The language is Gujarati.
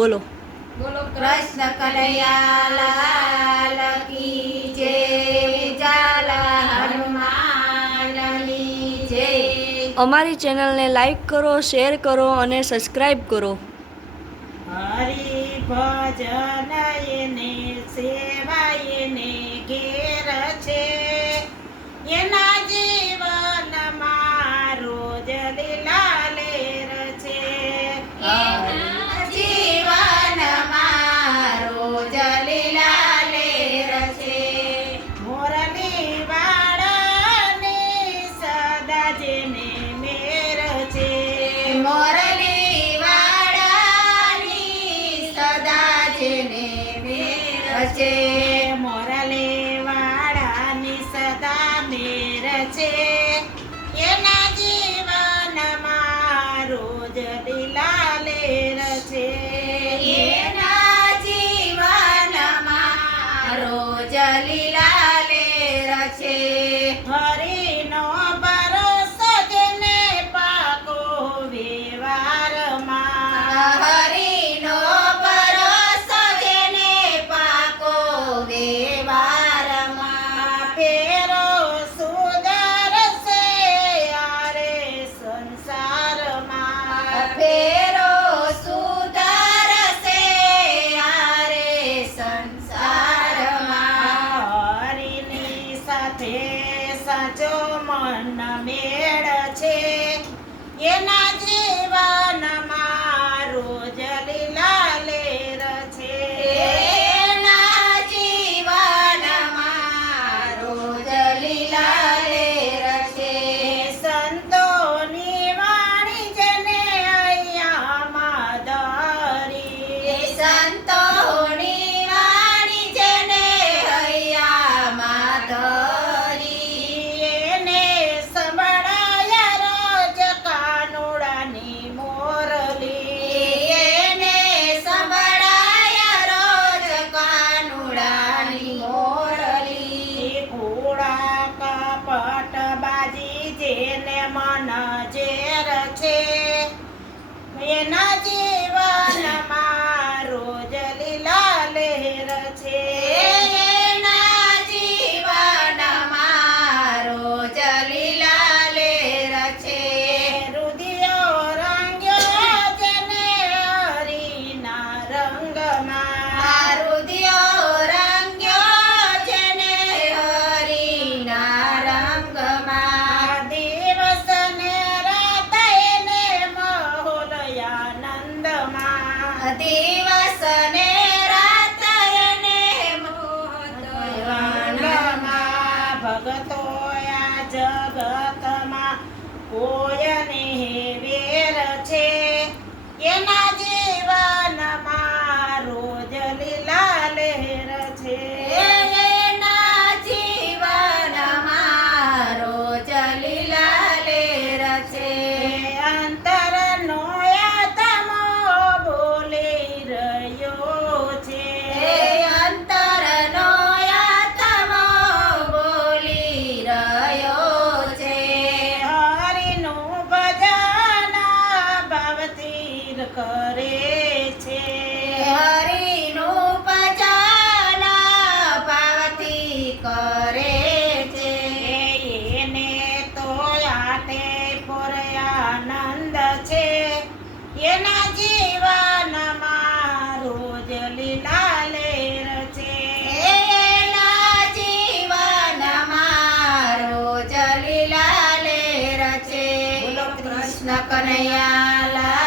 બોલો બોલો કૃષ્ણ કનૈયા લાલ કી જય, ઝાલા હનુમાનની જય। અમારી ચેનલને લાઈક કરો, શેર કરો અને સબસ્ક્રાઈબ કરો। હરિ ભજન એને સેવા એને ઘેર છે, એના જીવનમાં રોજ લીલા લેર છે। એના જીવનમાં રોજ લીલા લેર છે। મોરલી વાળાની સદા જેને મેર છે। મોરલી વાળાની સદા જેને મેર છે। મોરલી વાળાની સદા મેર છે, એના જીવનમાં રોજ લીલા લેર છે। એના જીવનમાં રોજ લીલા લેર છે। હરિનો ભરોસો જેને પાકો વ્યવહારમાં, હરિનો ભરોસો જેને પાકો વ્યવહારમાં, ફેરો સુધરશે યારે સંસારમાં, ફેરો સુધરશે યારે સંસારમાં। હરિની સાથે સાચો મન મેળ છે, એના જીવનમાં રોજ લીલા લેર છે। એના જીવનમાં રોજ લીલા લેર છે। સંતોની વાણી જેને અહીંયામાં ધરી, સંતોની વાણી જેને અહીંયામાં ધરી, એને સંભળાયા રોજ કાનુડાની મોરલી, એને સંભળાયા રોજ કાનુડાની મોરલી। ઘોડા કપટ બાજી જેને મન ઝેર છે, એના જીવનમાં રોજ લીલા લેર છે। એના જીવનમાં રોજ લીલા લેર છે। રુધિયો રંગ્યો જેને હરિના રંગમાં, રુધિયો રંગ્યો જેને હરિના રંગમાં, દિવસ ને રાત એને મહોલયાનંદમાં, દિવસ ને રાત એને મોહલયાનંદમાં। ભગતો આ જગતમાં કોઈ નહીં વેર છે, એના જીવનમાં રોજ લીલા લેર છે। એના જીવનમાં રોજ લીલા લેર છે। અંતરનો આત્મો બોલી રહ્યો છે, અંતરનો આત્મો બોલી રહ્યો છે। હરિનું ભજન ભાવથી કરે છે, હરિનું ભજન ભાવથી કરે છે। એને તો આટે પૂરે આનંદ છે, એના જીવનમાં રોજ લીલા લેર છે। એના જીવનમાં રોજ લીલા લેર છે। બોલો કૃષ્ણ કનૈયા લાલ